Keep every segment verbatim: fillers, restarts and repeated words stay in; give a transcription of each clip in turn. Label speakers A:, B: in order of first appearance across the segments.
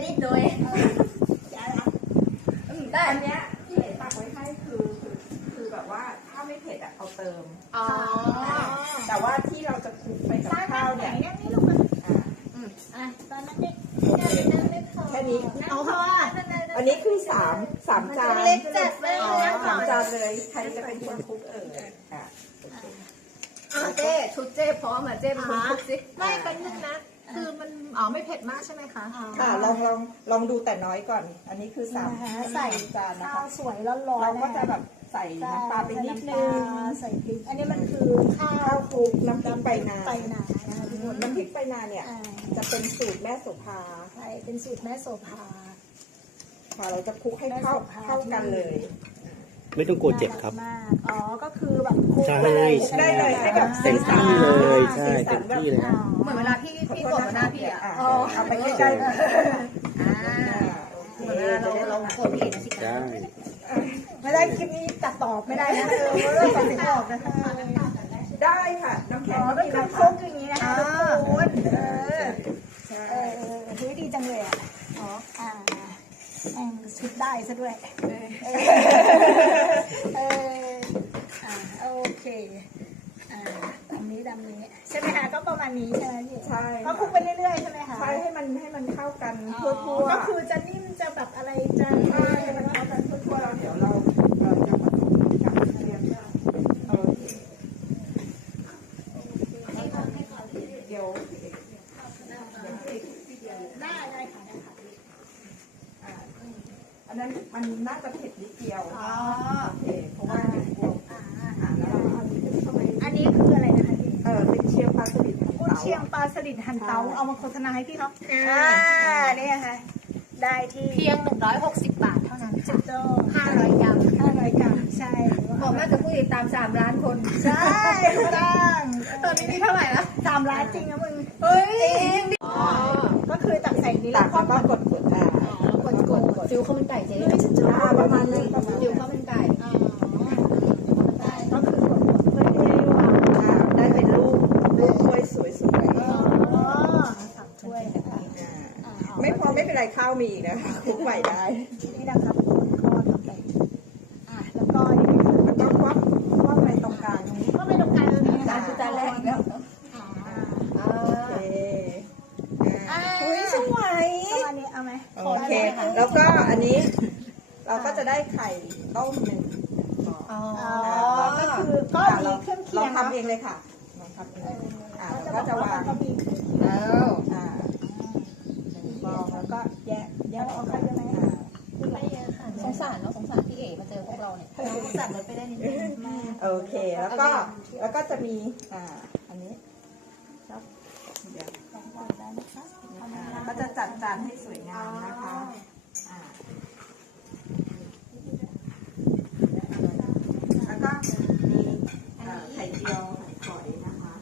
A: นิดหน่อยได้
B: อันเนี้ยที่เห็นตักไว้ให้คือคือคือแบบว่าถ้าไม่เผ็ดอ่ะเอาเติม
A: อ๋อ
B: แต่ว่าที่เราจะคลุกไปกับข้าวเนี่ย
A: นี่ลูกมันอ่ะตอนนั้นเด็ก
B: แค่นี้
A: เอาค่ะว่า
B: อันนี้คือสามสามจาน
A: เล็กจัดเลย
B: สามจานเลยใครจะเป็นคนคลุกเอออ่ะ
A: เจ้ชุดเจ้พร้อมอ่ะเจ้เป็นคนคลุกสิ
C: ไม่เป็นนึงนะคือมันอ๋อไม่เผ็ดมากใช่ไหมคะ
B: ค่ะลองลองลองดูแต่น้อยก่อน อันนี้คือสาม
C: ใส่
B: จานนะ
C: ข้าว
B: คะ
C: สวยร้อนๆ
B: เราก็จะแบบใส่น้ำปลาไปนิดนึง
C: ใส่พริกอันนี้มันคือข้า
B: ข้าววคลุกน้ำพริกไปนา
C: ไปนานะคะทุกคน
B: น้ำพริกไปนาเนี่ยจะเป็นสูตรแม่โสภา
C: ใช่เป็นสูตรแม่โสภา
B: ค่ะเราจะคลุกให้เข้าเข้ากันเลย
D: ไม่ต้องกลัวเจ็บครับ
C: อ๋อก็คือแบบคลุก
D: ใช่
B: ได้เลยให้แบบ
D: เต็มที่เลยใช่เต็มที่เลย
A: เหมือนเวลาพี่พี่กดหน้าพี่อ่ะ
B: เอาไปใกล้ๆ
A: อ่าเหมือนเวลาเราเรากดพี่นะสิ
D: ใช่
C: ไม่ได้คลิปนี้ตัดต่อไม่ได้นะเออเรื่องตัดสินออกนะคะ
B: ได้ค่ะน้ำแข็ง
C: ก็คือคลุกอย่างนี้นะคะทุกคนเออเออเฮ้ยดีจังเลยอ่ะอ๋ออ่าแองชุดได้ซะด้วยเออเอออ่าโอเคอ่าดำนี้ดำนี้ใช่ไหมคะก็ประมาณนี้ใช่ไหมพี่
B: ใช่
C: ก็คลุกไปเรื่อยๆใช่ไหมคะ
B: ใช่ให้มันให้มันเข้ากันทั่วๆ
C: ก็คือจะนิ่มจะแบบอะไรจะ
B: ใช่ให้มันเข้ากันทั่วๆเราเดี๋ยวเราเราจะผสมกับเทียมโอเคเดี๋ยว
C: ได้ได้ค่ะได้ค่ะ
B: อันนั้นมันน่าจะเผ็ดนิดเดียวอ๋อโอเคเพราะว่าบวกอ่าแล้วเราเอานี้เข้าไป
C: อันนี้คืออะไรนะคะพี่
B: เออเป็นเชียงปลาสลิดหั่น
C: เตาเชียงปลาสลิดหั่นเตาเอามาโฆษณาให้พี่เขาอ่านี่ค่ะได้ที่
A: เพียงหนึ่งร้อยหกสิบบาทเท่านั้น
C: จุดโจ้
A: ห้าร้อยกรัม
C: ห้าร้อยกรัมใช่
A: บอกแม่จะผู้ติดตามสามล้านคน
C: ใช่ถูกต้อง
A: ตอนนี้มีเท่าไหร่ละ
C: สามล้านจริงนะมึง
A: เฮ้ย
C: ก็คือตักใส่นี้
B: แล้วก็กดกดอ่าก
A: ดกดฟิวข้าวมันไก่เจ๊
B: ประมาณนี้
A: ฟิวข้าวมันไก่
C: ก็คือกดกดเพื่อที่ให้ว่า
B: ได้เป็นรูปรูปถ้วยสวยๆ
C: อ๋อสามถ้วย
B: ไม่พอไม่เป็นไรข้าวมีนะคลุกใหม่ได้
C: นี่นะครับก็ทำไปอ่ะแล้วก็นี่
B: แล้วก็ควักควักไปตรงกลางนี้
C: ก็ไปตรงกลางนี้
A: จานคือจานแรกอีกแล้ว
B: โอเคอุ้ยสวย
C: ประมาณนี้เอาไหม
B: โอเคแล้วก็อันนี้เราก็จะได้ไข่ต้มหนึ่ง
C: อ๋อก็คือก็มีเครื่องเคียง
B: เราทำเองเลยค่ะเราทำเองอ่าก็จะวาง
A: แล้ว
B: อ่าฟองแล้วก็แยกแยกออกไปได้ไหม
A: ไม่เยอะค่ะสงสารเนาะสงสารพี่เอ๋มาเจอพวกเราเนี่ยสั่งรถไปได้นิดนึง
B: โอเคแล้วก็แล้วก็จะมีอ่าอันนี้ครับเดี๋ยวก็จะจัดจานให้สวยงามนะคะอ่าแล้วก็มีไข่เจียวหั่นฝอยนะคะ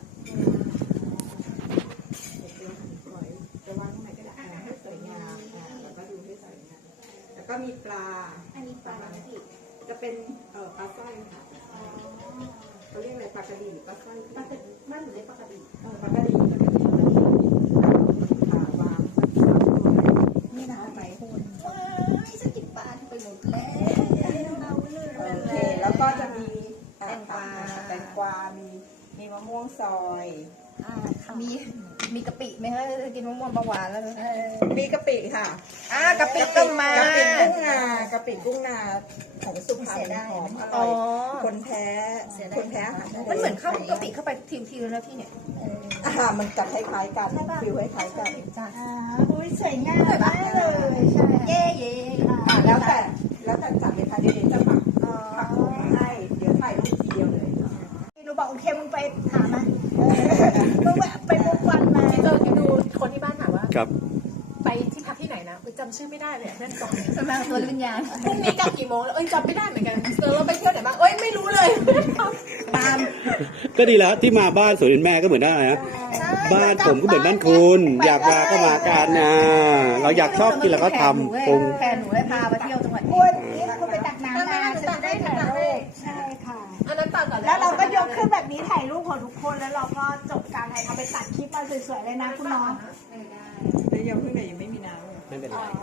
B: ไข่เจียวหั่นฝอยจะวางตรงไหนก็ได้ให้สวยงามอ่าแล้วก็ดูให้สวยงามแล้วก็มีปลา
A: อันนี้ปลา
B: จะเป็นเอ่อปลาสร้อยค่ะเขาเรียกอะไรปลากระดีปลาสร้อยปลากระดีบ้านหนูเรียกปลากระดีเออปลากระดีปลากระดีวาง
C: นี่นะไปคน
A: ไม่จะกินปลาไปหมดแล้ว
B: โอเคแล้วก็จะมีแตงกวาแตงกวามีมีมะม่วงซอย
A: มีมีกะปิไหมคะจะกินมะม่วงหวานแล้ว
B: มีกะปิค่ะ
A: อ่ากะปิต้มมาก
B: ะปิกุ้งนากะปิกุ้งนาของสุพรรณหอมอร่อยคนแพ้คนแพ้อาหาร
A: มันเหมือนเข้ากะปิเข้าไปทีมทีแล้วนะพี่เนี่ย
B: อาหารมันกัดคล้ายๆกันฟิวคล้ายๆกัน
C: จ้าอุ้ยสวยงามมากเลยใช่
A: เย่เย่
B: แล้วแต่แล้วแต่จัดเลยค่ะเดี๋ยวจะปักปักลงให้เดี๋ยวถ่ายรูปทีเดียวเลย
C: หนูบอกโอเคมึงไปถามนะมึงไปบุกวันมา
A: เจอดูคนที่บ้านถามว่า
D: ครับ
A: ไปที่พักที่ไหนนะจำชื่อไม่ได้เลยนั่นก่อน
C: สมาตัววิญญาณ
A: พรุ่งนี้กลับกี่โมงแล้วเอ้ยจำไม่ได้เหมือนกันเจอเราไปเที่ยวไหนบ้างเอ้ยไม่รู้เลยตาม
D: ก็ดีแล้วที่มาบ้านสวนแม่ก็เหมือนได้นะบ้านผมก็เหมือนบ้านคุณอยากมาก็มากันนะเราอยากชอบกินแล้วก็ทำปรุง
A: แฟนหนูได้พาไปเที่ยวจังหวัด
C: นี้คุณไปตักน้ำมาจะได้ถ่ายรูปใช่ค่ะ
A: อันนั้นตัดก่อน
C: แล้วเราก็ยกขึ้นแบบนี้ถ่ายรูปของทุกคนแล้วเราก็จบการถ่ายทำไปตัดคลิปมาสวยๆเลยนะคุณน้อง
B: แต่ยังเพิ่งแต่ยังไม่มีน้ำ
D: ไม่เป็นไร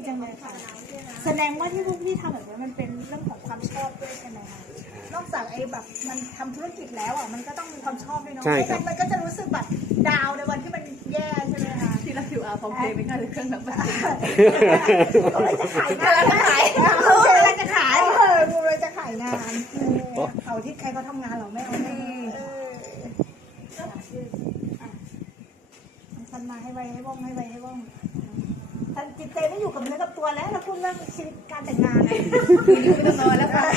C: จังเลยค่ะ แสดงว่าที่พวกพี่ทำแบบนี้มันเป็นเรื่องของความชอบด้วยใช่ไหมคะนอกจากไอ้แบบมันทำธุรกิจแล้วอ่ะมันก็ต้องมีความชอบด้วยเนาะ
D: ใช่
C: ไม่
D: ครับ
C: งั้นมันก็จะรู้สึกแบบดาวน์ในวันที่มันแย่ใช่ไหมคะ
A: ที่เรา คิว อาร์ พร้อมเพย์ไม่ได้เลยเครื่องแบบแบบ
C: ก็เลยจะขายงานจะขายกูเลยจะขายเออกูเลยจะขายงานเออเอาที่ใครเขาทำงานเราไม่เอาไม่เออทำมาให้ไวให้ว่องให้ไวให้ว่องท่านจิตใจไม่อยู่กับเนื้อกับตัวแล้วแล้วพูดเรื่องชีวิตการแต่งงานนะ
A: อยู่ไม่ต้องนอนแล้วค่ะ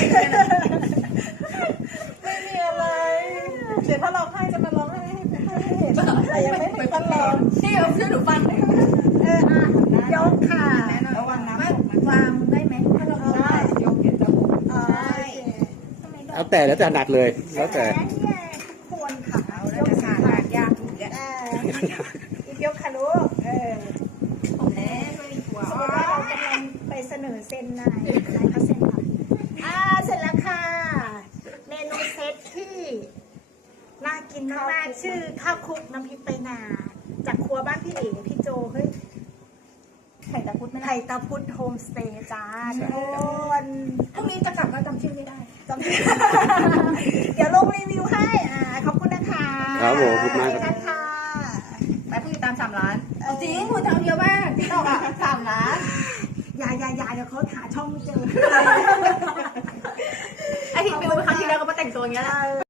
B: ไม่มีอะไรเดี๋ยวถ้าร้องไห้จะมาร้องไห้ให้ให้เห็นแต่ยังไม่ถึงขั้นร้อง
A: ที่เราช่วยหนูฟังได้ไหม
C: เอออ่ะยกค่ะ
B: ระวังน้ำ
A: ว่า
B: ตกนะ
A: วางได้ไหมถ้าเรา
B: ใช่ยกเดี๋ยวจะ
C: อ๋อ
D: แล้วแต่แล้วแต่ถนัดเลย แล้วแต่
C: เนี่ยทุกคนค่ะ
B: เอาแล้วจะขาดงานยากถูกแล้ว
C: เอออีกยกค่ะลูกเออ
A: ผมแน่ไม่มีหัว
C: สมมติว่าเรากำลังไปเสนอเซ็นนายนายเขาเซ็นค่ะอ่าเสร็จแล้วค่ะ เมนูเซตที่น่ากินมากๆชื่อข้าวคลุกน้ำพริกไปนาจากครัวบ้านพี่เอ๋พี่โจเฮ้ย
A: ไข่ตะพุดไหม
C: ไข่ตาพุทธโฮมสเตย์จ้าทุกคน
A: พรุ่งนี้จะกลับมาจำชื่อไม่ได้
C: จำชื่อ เดี๋ยวลงรีวิวให้อ่าขอบคุณนะคะ
D: ครับผมขอบคุณมากครับ
C: ค่ะ
A: ไปผู้ติดตามสามล้านจริงคุณทำเยอะมากที่ตอกอ่ะสามล้าน
C: อย่าอย่าอย่าเดี๋ยวเขาหาช่องไม่เจอ
A: ไอที่ไปดูครั้งที่แล้วก็มาแต่งตัวอย่างเงี้ยแหละ